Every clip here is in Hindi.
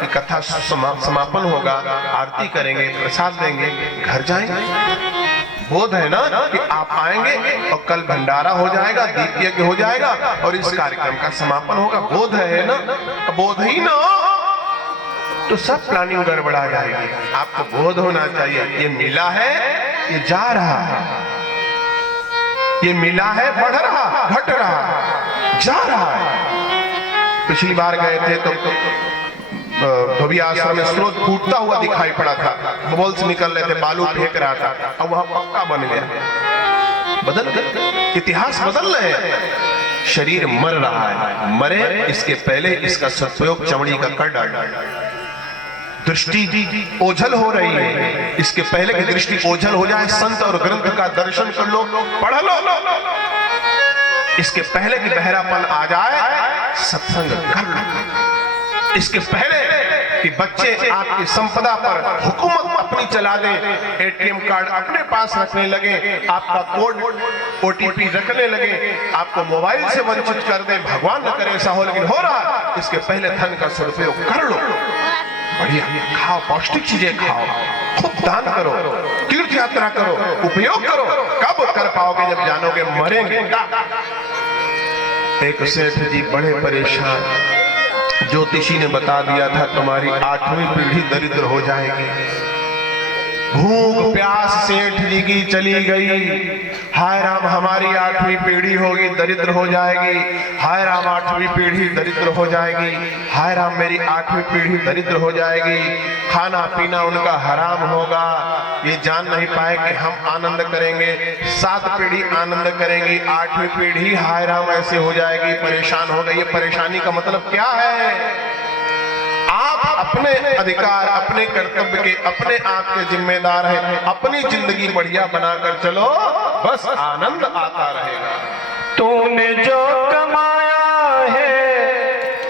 की कथा समापन होगा, आरती करेंगे, प्रसाद देंगे, घर जाएंगे। बोध है ना कि आप आएंगे और कल भंडारा हो जाएगा, दीप यज्ञ हो जाएगा और इस कार्यक्रम का समापन होगा। बोध है ना? बोध ही ना तो सब प्लानिंग गड़बड़ा जाएगी। आपको बोध होना चाहिए, ये मिला है, ये जा रहा है, ये मिला है, बढ़ रहा, घट रहा, जा रहा है। पिछली बार गए थे तो धोबी आश्रम में स्रोत फूटता हुआ दिखाई पड़ा था, बबल्स निकल रहे थे, बालू फेंक रहा था, अब वह पक्का बन गया। बदल गए, इतिहास बदल रहे हैं। शरीर मर रहा है, मरे इसके पहले इसका सदुपयोग चमड़ी का कर डाल। दृष्टि ओझल हो रही है, इसके पहले की दृष्टि ओझल हो जाए, संत और ग्रंथ का दर्शन कर लो, पढ़ लो, इसके पहले की बहरापन आ जाए, सत्संग कर लो। इसके पहले कि बच्चे आपकी संपदा पर हुकूमत अपनी चला दें, एटीएम कार्ड अपने पास रखने लगे, आपका कोड ओटीपी रखने लगे, आपको मोबाइल से वंचित कर दें, भगवान न करे ऐसा हो, लेकिन हो रहा। इसके पहले धन का सदुपयोग कर लो, बढ़िया खाओ, पौष्टिक चीजें खाओ, खूब दान करो, तीर्थ यात्रा करो, उपयोग करो। कब कर पाओगे? जब जानोगे मरेंगे। एक सेठ जी बड़े परेशान, ज्योतिषी ने बता दिया था तुम्हारी 8वीं पीढ़ी दरिद्र हो जाएगी। भूख प्यास सेठ जी की चली गई। हाय राम, हमारी 8वीं पीढ़ी होगी, दरिद्र हो जाएगी। हाय राम, 8वीं पीढ़ी दरिद्र हो जाएगी। हाय राम, मेरी 8वीं पीढ़ी दरिद्र हो जाएगी। खाना पीना उनका हराम होगा, ये जान नहीं पाए कि हम आनंद करेंगे। 7 पीढ़ी आनंद करेंगी, 8वीं पीढ़ी हाय राम ऐसे हो जाएगी, परेशान हो गई। ये परेशानी का मतलब क्या है? आप अपने अधिकार, अपने कर्तव्य के, अपने आप के जिम्मेदार हैं। अपनी जिंदगी बढ़िया बनाकर चलो, बस आनंद आता रहेगा। तूने जो कमाया है,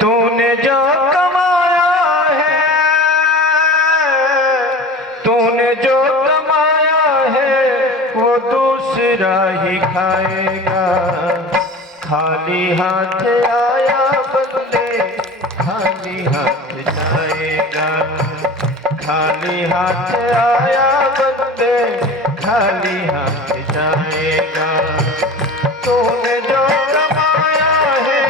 तूने जो कमाया है, तूने जो कमाया है वो दूसरा ही खाएगा। खाली हाथ आया बंदे, खाली हाथ जाएगा। खाली हाथ आया बंदे, खाली हाथ जाएगा। तूने जो कमाया है,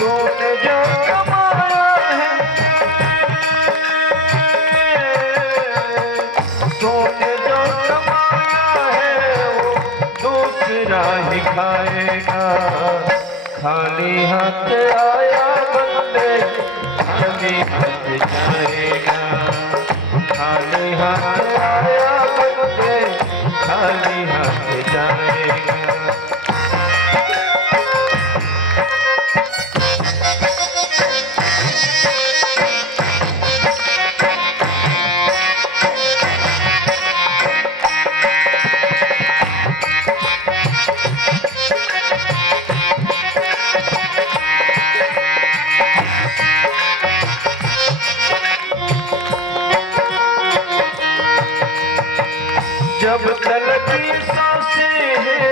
तूने जो कमाया है, तूने जो कमाया है वो दूसरा ही खाएगा। खाली हाथ आया बंदे, खाली हाथ जाएगा। खाली हाथ आया बंदे, खाली हाथ जाएगा। जब तल की सांसें हैं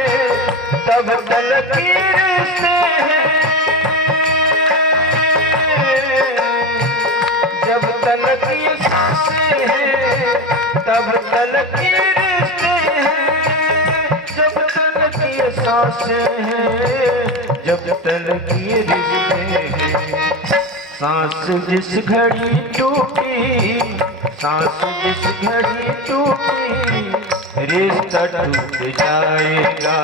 तब तल की रिश्ते हैं। जब तल की सांसें हैं तब तल की रिश्ते हैं। जब तल की सांसें हैं, जब तल की रिश्ते हैं। सांस जिस घड़ी टूटी, सांस जिस घड़ी टूटी, रिश्ता टूट जाएगा।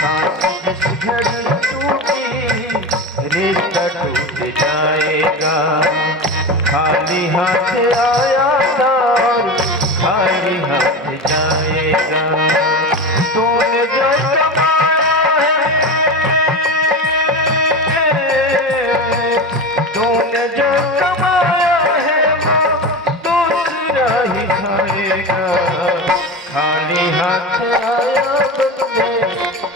सांस जिस घड़ी टूटी, रिश्ता टूट जाएगा। खाली हाथ आया और खाली हाथ जाएगा। तूने जो कमाया है, तूने जो कमाया है वो दूसरा ही खाएगा। खाली हाथ आया बंदे,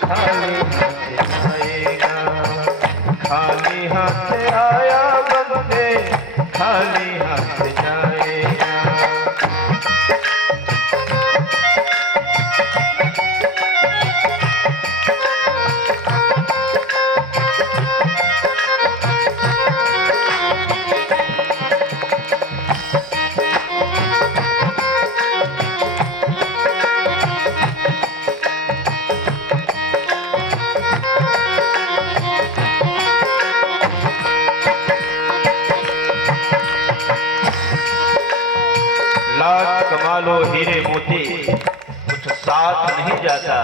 खाली हाथ जाएगा। खाली हाथ आया बंदे, खाली हाथ जाएगा। लो हीरे मोती कुछ साथ नहीं जाता,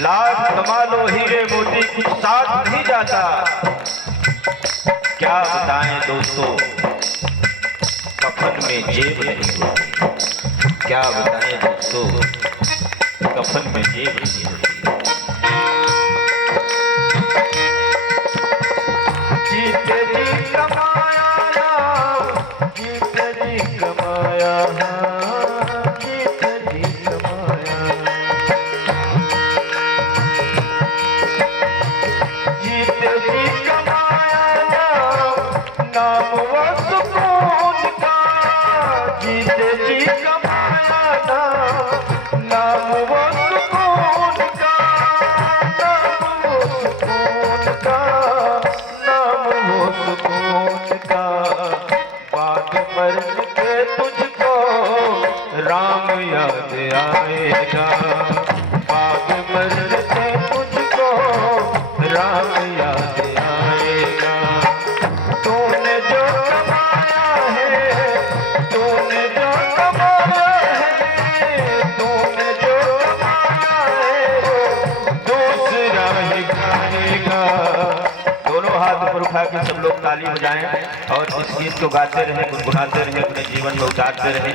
लाख कमा लो हीरे मोती कुछ साथ नहीं जाता। क्या बताएं दोस्तों, कफन में जेब नहीं होती। क्या बताएं दोस्तों, कफन में जेब नहीं होती। जीते जी कमाया ना, जीते जी कमाया ना, जीते जी कमाया, जीते जी कमाया ना, नाम व सुकून का। जीते जी कमाया ना, नाम व सुकून का, नाम व सुकून का, नाम वो सुकून का। बाद मरने के तुझको राम याद आएगा, बाद मरने के तुझको राम याद आएगा। तूने जो कमाया है, तूने जो कमाया है, तूने जो कमाया है वो दूसरा ही खाएगा। दोनों हाथ ऊपर उठा के सब लोग ताली बजाएं और इस गीत को गाते रहें, गुनगुनाते रहें, अपने जीवन में उतारते रहें।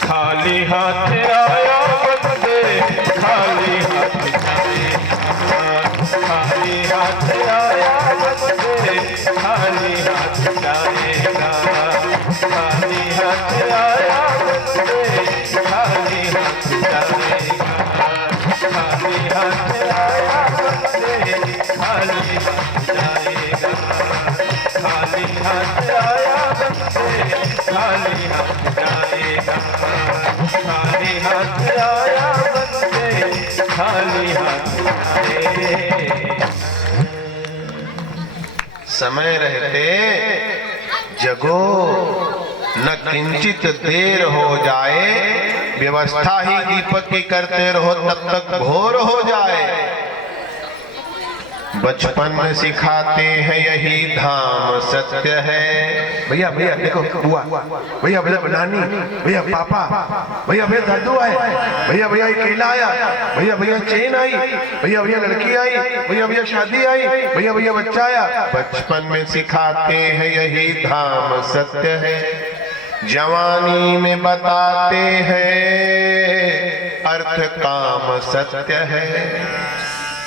खाली हाथ आया बंदे, खाली हाथ जाएगा, खाली हाथ आया बंदे, खाली हाथ जाएगा, खाली हाथ आया बंदे, खाली हाथ जाएगा, खाली हाथ आया बंदे, खाली हाथ जाएगा, खाली हाथ आया बंदे, खाली हाथ जाएगा, खाली हाथ आया बंदे, खाली हाथ जाएगा। समय रहते जगो, न किंचित देर हो जाए, व्यवस्था ही दीपक की करते रहो तब तक भोर हो जाए। बचपन में सिखाते हैं यही धाम सत्य है। भैया भैया देखो बुआ, भैया भैया नानी, भैया पापा, भैया भैया दादू आए, भैया भैया केला आया, भैया भैया चेन आई, भैया भैया लड़की आई, भैया भैया शादी आई, भैया भैया बच्चा आया। बचपन में सिखाते हैं यही धाम सत्य है, जवानी में बताते हैं अर्थ काम सत्य है।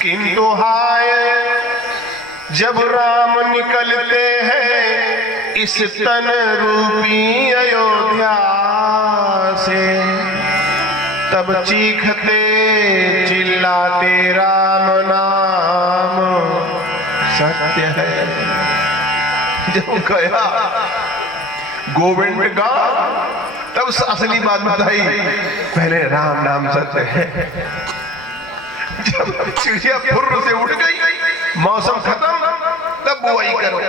किंतु हाय जब राम निकलते हैं इस तन रूपी अयोध्या से, तब चीखते चिल्लाते राम नाम सत्य है। जब गया गोविंद का तब असली बात बताई, पहले राम नाम सत्य है। जब चिड़िया फुर्र से उड़ गई, मौसम खत्म, तब बुआई करो।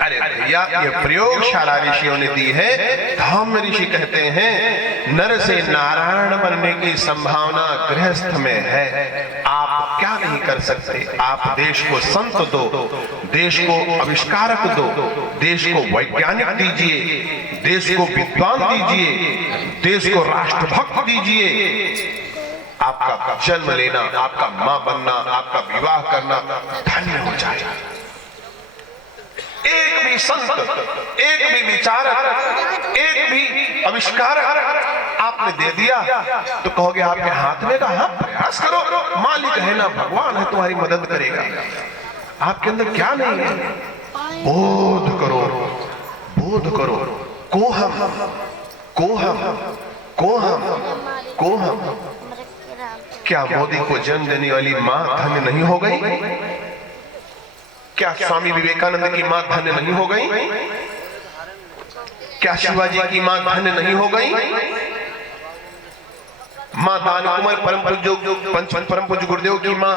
अरे भैया ये प्रयोगशाला ऋषियों ने दी है। धम्म ऋषि कहते हैं नर से नारायण बनने की संभावना गृहस्थ में है। आप क्या नहीं कर सकते, आप देश को संत दो, देश को आविष्कारक दो, देश को वैज्ञानिक दीजिए, देश को विद्वान दीजिए, देश को राष्ट्रभक्त दीजिए। आपका जन्म लेना, आपका मां बनना, आपका विवाह करना धन्य हो जाएगा। एक भी संत, एक भी विचारक, एक भी आविष्कारक आपने दे दिया तो कहोगे आपके हाथ में का, हाँ प्रयास करो, मालिक है ना, भगवान है तुम्हारी मदद करेगा। आपके अंदर क्या नहीं है, बोध करो, बोध करो। कोहम कोहम कोहम कोहम। क्या मोदी को जन्म देने वाली मां धन्य नहीं हो गई? क्या स्वामी विवेकानंद की मां धन्य नहीं हो गई? क्या शिवाजी की मां धन्य नहीं हो गई? मां दान कुमार परम पूज्य गुरुदेव की मां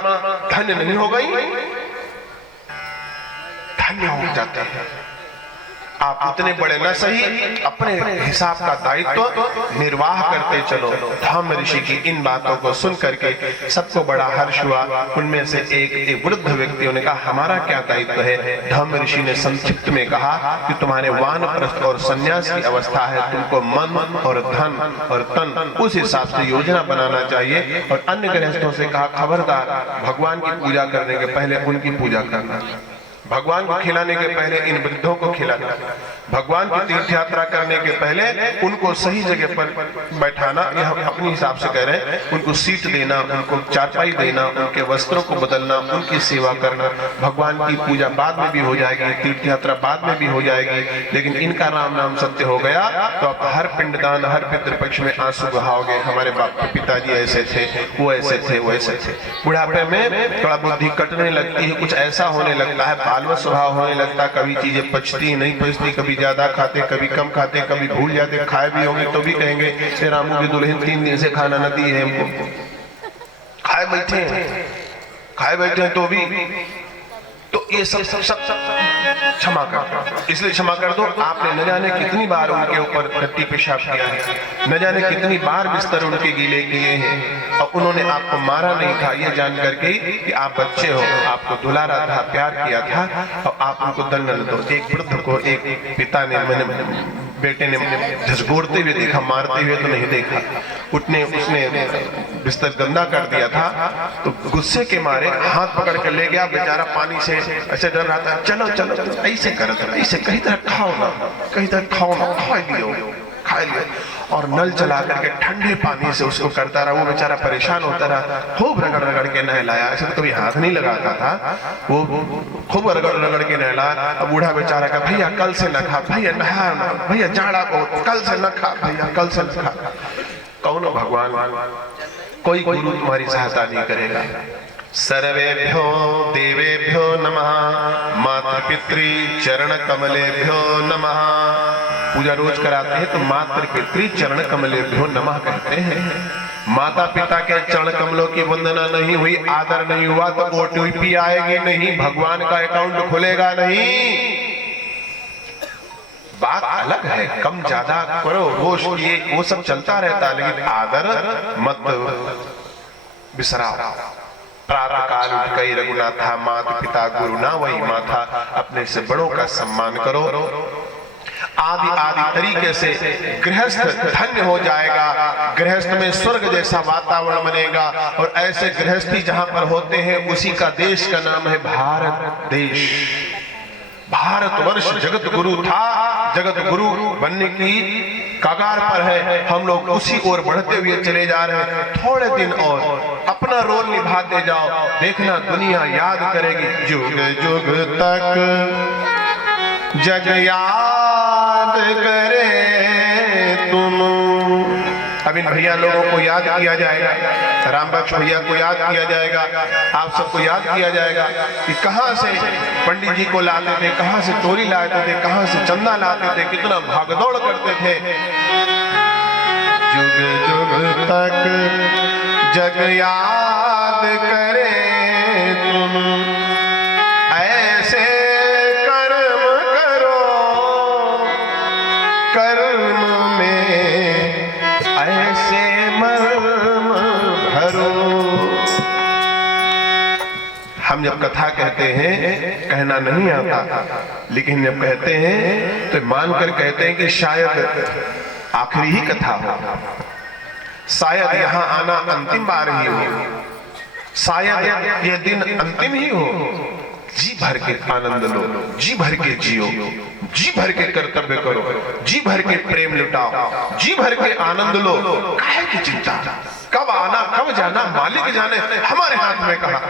धन्य नहीं हो गई? धन्य हो जाते हैं। आप उतने बड़े न सही, अपने हिसाब का दायित्व निर्वाह करते चलो। धम्म ऋषि की इन बातों को सुन करके सबको बड़ा हर्ष हुआ। उनमें से एक वृद्ध व्यक्तियों ने कहा, हमारा क्या दायित्व है? धम्म ऋषि ने संक्षिप्त में कहा कि तुम्हारे वानप्रस्थ और संन्यास की अवस्था है, तुमको मन और धन और तन उस हिसाब से योजना बनाना चाहिए। और अन्य गृहस्थों से कहा, खबरदार, भगवान की पूजा करने के पहले उनकी पूजा करना, भगवान को खिलाने के पहले इन वृद्धों को खिलाना, भगवान की तीर्थ यात्रा करने के पहले उनको सही जगह पर बैठाना, यह हम अपने हिसाब से कह रहे हैं, उनको सीट देना, उनको चारपाई देना, उनके वस्त्रों को बदलना, उनकी सेवा करना। भगवान की पूजा बाद में भी हो जाएगी, तीर्थ यात्रा बाद में भी हो जाएगी, लेकिन इनका राम नाम सत्य हो गया तो आप हर पिंडदान, हर पितृपक्ष में आंसू बहाओगे। हमारे पिताजी ऐसे थे, वो ऐसे थे, वो ऐसे थे। बुढ़ापे में थोड़ा बुद्धि कटने लगती है, कुछ ऐसा होने लगता है, बालवत स्वभाव होने लगता, कभी चीजें पचती नहीं पचती, कभी ज्यादा खाते, कभी कम खाते, कभी भूल जाते, खाए भी होंगे तो भी कहेंगे रामू की दुल्हन 3 दिन से खाना न दी है हमको, खाए बैठे हैं तो भी। तो ये सब क्षमा कर, इसलिए क्षमा कर दो। आपने न जाने कितनी बार उनके ऊपर टट्टी पेशाब किया है, न जाने कितनी बार बिस्तर उनके गीले किए हैं, और उन्होंने आपको मारा नहीं था, ये जान करके कि आप बच्चे हो, आपको दुलारा था, प्यार किया था, और आप उनको दंड न दो। एक वृद्ध को एक पिता ने, मैंने बेटे ने झसगोरते हुए देखा, मारते हुए तो नहीं देखा। उसने बिस्तर गंदा कर दिया था, तो गुस्से के मारे हाथ पकड़ कर ले गया, बेचारा पानी से ऐसे डर रहा था, चलो चलो ऐसे कर, ऐसे कहीं तरह खाओ ना, कहीं तरह खाओ ना, खा लियो। और नल चला करके ठंडे पानी से उसको करता रहा, वो बेचारा परेशान होता रहा, खूब रगड़ रगड़ के नहलाया। ऐसे तो कभी हाथ नहीं लगाता था, वो खूब रगड़ रगड़ के नहलाया। अब बूढ़ा बेचारा का, भैया कल से न खा, भैया नहा, भैया जाड़ा बहुत, कल से न खा, भैया कल से न खा। कौन भगवान, कोई गुरु तुम्हारी सहायता नहीं करेगा। सर्वेभ्यो देवेभ्यो नमः, मातृपितृ चरण कमलेभ्यो नमः। पूजा रोज कराते हैं तो मातृपितृ चरण कमलेभ्यो नमः कहते हैं। माता पिता के चरण कमलों की वंदना नहीं हुई, आदर नहीं हुआ तो ओटीपी आएगी नहीं, भगवान का अकाउंट खुलेगा नहीं। बात अलग है, कम ज्यादा करो, वो सब चलता रहता है, लेकिन आदर मत बिसराओ। प्रातः काल उठ गई रघुनाथा, माता पिता गुरु ना वही माथा। अपने से बड़ों का सम्मान करो। आदि तरीके से गृहस्थ धन्य हो जाएगा, गृहस्थ में स्वर्ग जैसा वातावरण बनेगा। और ऐसे गृहस्थी जहां पर होते हैं, उसी का देश का नाम है भारत देश। भारतवर्ष जगत गुरु था, जगत गुरु बनने की कगार पर है। हम लोग उसी ओर बढ़ते हुए चले जा रहे हैं। थोड़े दिन और अपना रोल निभाते जाओ, देखना दुनिया याद करेगी। जुग जुग तक जग याद करे तुम। अब इन भैया लोगों को याद किया जाएगा, रामबख्श भैया को याद किया जाएगा, आप सबको याद किया जाएगा कि कहां से पंडित जी को लाते थे, कहां से तोरी लाते थे, कहां से चंदा लाते थे, कितना भागदौड़ करते थे। जुग जुग तक जग याद करे तुम, ऐसे कर्म करो, कर्म में ऐसे मर्म भरो। हम जब कथा कहते हैं, कहना नहीं आता, लेकिन जब कहते हैं तो मानकर कहते हैं कि शायद आखिरी ही कथा हो, शायद यहाँ आना अंतिम बार ही हो, शायद ये दिन अंतिम ही हो। जी भर के आनंद लो, जी भर के जियो, जी भर के कर्तव्य करो, जी भर के प्रेम लुटाओ, जी भर के आनंद लो। काहे की चिंता, कब आना कब जाना मालिक जाने, हमारे हाथ में कहा।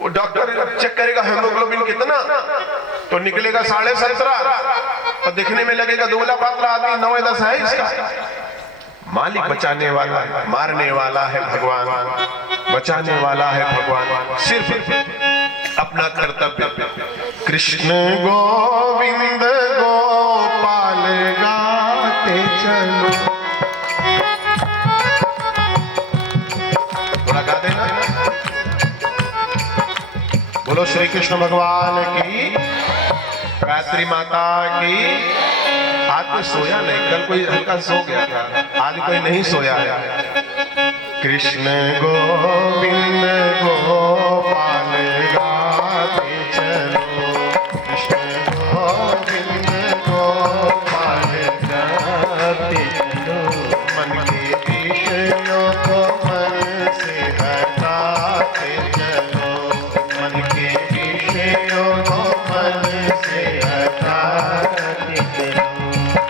वो डॉक्टर चेक करेगा हेमोग्लोबिन कितना, तो निकलेगा 17.5 और दिखने में लगेगा दुबला पातला आदमी 9-10 है इसका। मालिक बचाने वाला, मारने वाला है भगवान, बचाने वाला है भगवान। सिर्फ अपना कर्तव्य कृष्ण गोविंद गोपाल गाते चलो। थोड़ा गा देना। बोलो श्री कृष्ण भगवान की। गायत्री माता की। आज कोई सोया नहीं, कल कोई हल्का सो गया था, आज कोई नहीं सोया है। कृष्ण गोविंद गोपाल गाते चलो, कृष्ण गोविंद गोपाल गाते चलो, मन के विषयों को मन से हटाते चलो, मन के विषयों को मन से हटाते चलो,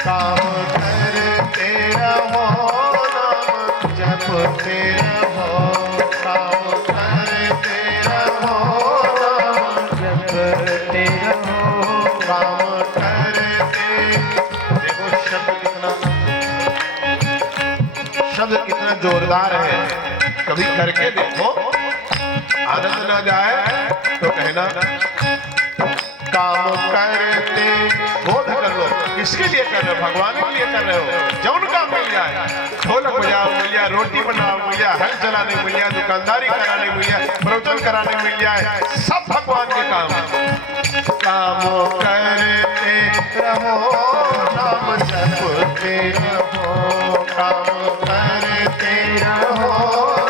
काम करते रहो, नाम जपते रहो, काम करते रहो, नाम जपते रहो, काम करते। देखो शब्द कितना जोरदार है, कभी करके देखो, आनंद ना जाए तो कहना। काम करते बोध कर लो, किसके लिए कर रहे हो? भगवान के लिए कर रहे हो। जौन काम मिल जाए, ढोलक बजाओ मिल जाए, रोटी बनाओ मिल जाए, हल चलाने मिल जाए, दुकानदारी कराने मिल जाए, प्रवचन कराने मिल जाए, सब भगवान के काम। काम करते रहो, नाम जपते रहो, काम करते रहो,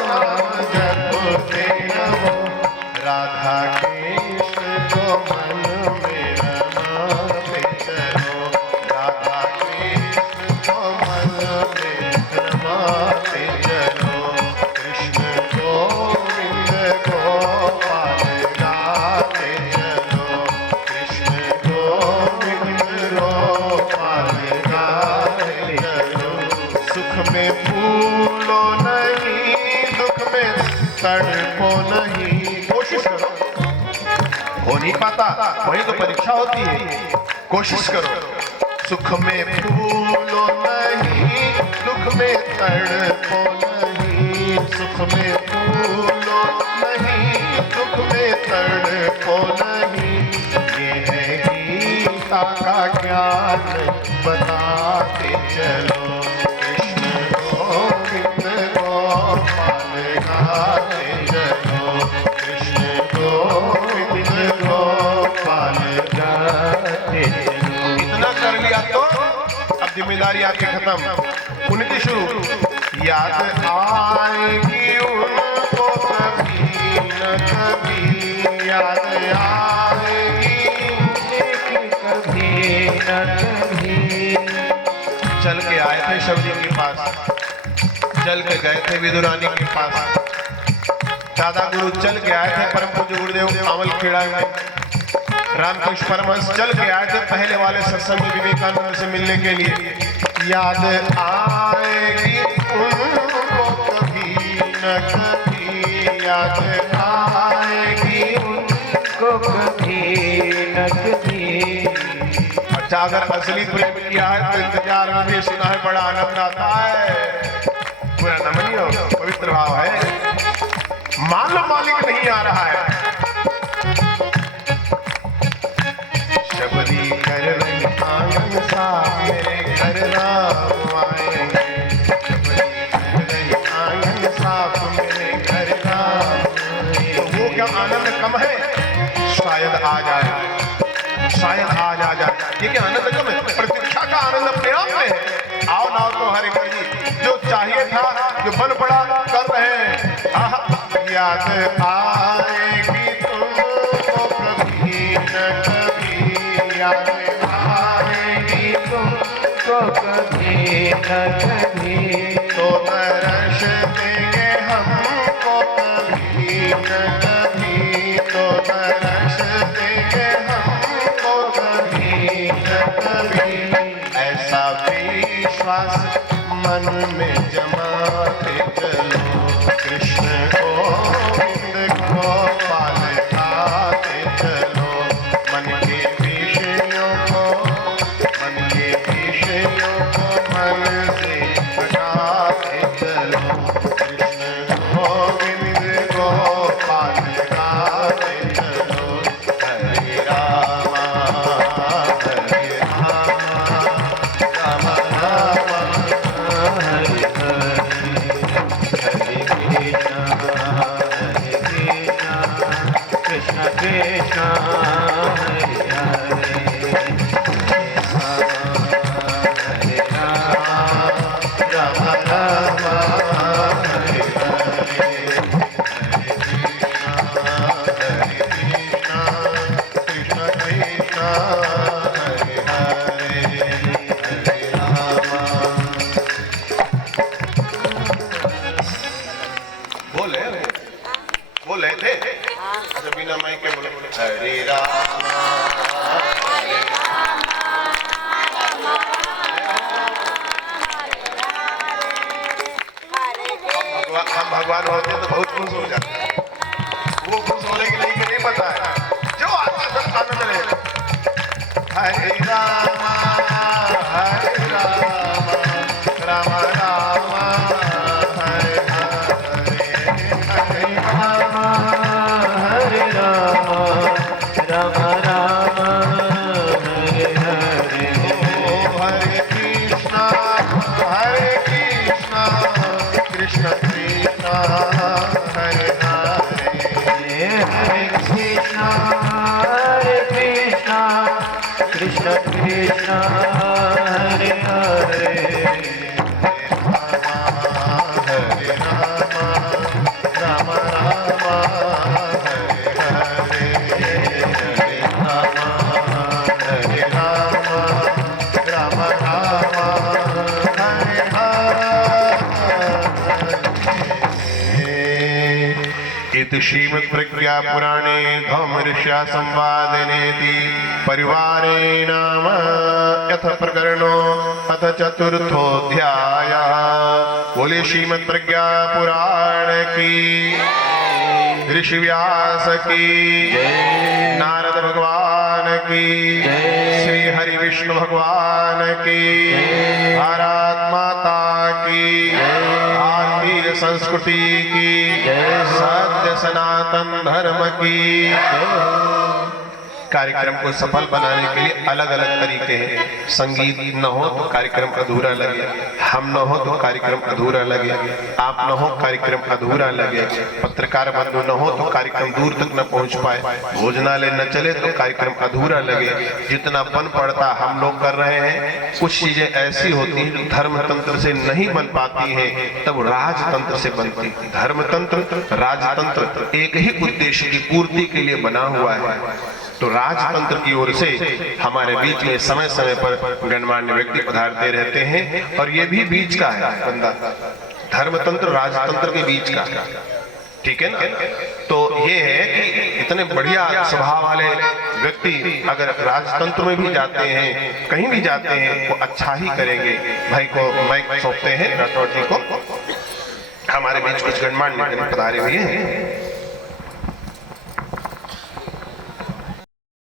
नाम जपते रहो, राधा कृष्ण को मन में रमाते चलो, राधा कृष्ण को मन में रमाते चलो, कृष्ण गोविंद गोपाल गाते चलो, कृष्ण गोविंद गोपाल गाते चलो, सुख में भूलो नहीं, दुख में तड़पो नहीं। कोशिश करो, हो नहीं पाता वही तो परीक्षा होती है, कोशिश करो। सुख में भूलो नहीं, दुख में तड़पो नहीं, सुख में भूलो नहीं, दुख में तड़पो नहीं, ये है गीता का ज्ञान बताते चलो, कृष्ण गोविंद गोपाल गाते चलो, कृष्ण गोविंद गोपाल गाते चलो। इतना कर लिया तो अब जिम्मेदारी आपकी खत्म, उनकी शुरू। याद आएगी उनको कभी न कभी, याद आएगी कभी न कभी। चल के आए थे शबरी के पास, चल के गए थे विदुरानी के पास, दादा गुरु चल के आए थे परम पूज्य गुरुदेव अमल खेड़ा में, रामकृष्ण परमहंस चल के आए थे पहले वाले सत्संग में विवेकानंद से मिलने के लिए। याद आएगी उनको कभी न कभी, याद आएगी उनको कभी न कभी। अच्छा, अगर असली प्रेम किया है तो इंतजार में भी सुना है, बड़ा आनंद आता है, पूरा नमनीय हो, पवित्र भाव है। मान लो मालिक नहीं आ रहा है, शबरी कर रही आंगन साफ मेरे घर राम आएंगे, शबरी कर रही आंगन साफ मेरे घर राम। तो वो क्या आनंद कम है? शायद आ जाए, शायद आज आ जाए। ये क्या आनंद कम है? प्रतीक्षा का आनंद अपने आप में है। आओ ना तो हरे जी, जो चाहिए था, जो बन पड़ा कर रहे हैं। याद आएगी तुमको कभी न कभी, याद आएगी तुमको कभी न कभी, तो तरस देंगे हमको कभी न कभी, तो तरस देंगे हमको कभी न कभी। ऐसा विश्वास मन में जमाते चलो, कृष्ण गोविंद गोपाल गाते चलो, मन के विषयों को, मन के विषयों को मन से हटाते चलो, कृष्ण गोविंद गोपाल गाते चलो, हरे रामा हरे रामा, राम राम हरे हरे, कृष्ण कृष्ण हरे हरे। हरे राम हम भगवान होते तो बहुत खुश हो जाते हैं। वो खुश होने के लिए कि नहीं पता है, जो आता है सब आनंद रहे। हरे राम राम राम हरे हरे, हरे राम राम राम हरे हरे। हरे कृष्णा कृष्ण कृष्ण हरे हरे, हरे कृष्णा कृष्ण कृष्ण हरे हरे। हरे राम राम हरे हरे, हरे राम राम हरे हरे। इति श्रीमद् प्रज्ञा पुराणे धौमऋष्या संवादनेति परिवारे नाम यथ प्रकरणो अथ चतुर्थोऽध्याय। बोले श्रीमद् प्रज्ञा पुराण की, ऋषि व्यास की, नारद भगवान की, श्री हरि विष्णु भगवान की, भारत माता की, भारतीय संस्कृति की, सत्य सनातन धर्म की। कार्यक्रम को सफल बनाने के लिए अलग अलग तरीके हैं। संगीत न हो तो कार्यक्रम अधूरा लगे, हम न हो तो कार्यक्रम अधूरा लगे, आप न हो कार्यक्रम अधूरा लगे, पत्रकार बंधु न हो तो कार्यक्रम दूर तक न पहुंच पाए, भोजनालय न चले तो कार्यक्रम अधूरा लगे। जितना बन पड़ता हम लोग कर रहे हैं। कुछ चीजें ऐसी होती हैं जो धर्मतंत्र से नहीं बन पाती हैं, तब राजतंत्र से बनती। धर्मतंत्र राजतंत्र एक ही उद्देश्य की पूर्ति के लिए बना हुआ है। तो राजतंत्र की ओर से हमारे बीच में समय समय पर गणमान्य व्यक्ति पधारते रहते हैं, और ये भी बीच का है बंदा, धर्मतंत्र राजतंत्र के बीच का, ठीक है ना। तो ये है कि इतने बढ़िया स्वभाव वाले व्यक्ति अगर राजतंत्र में भी जाते हैं, कहीं भी जाते हैं, वो अच्छा ही करेंगे। भाई को माइक सौंपते हैं राठौर जी को। हमारे बीच कुछ गणमान्य पधारे हुए हैं।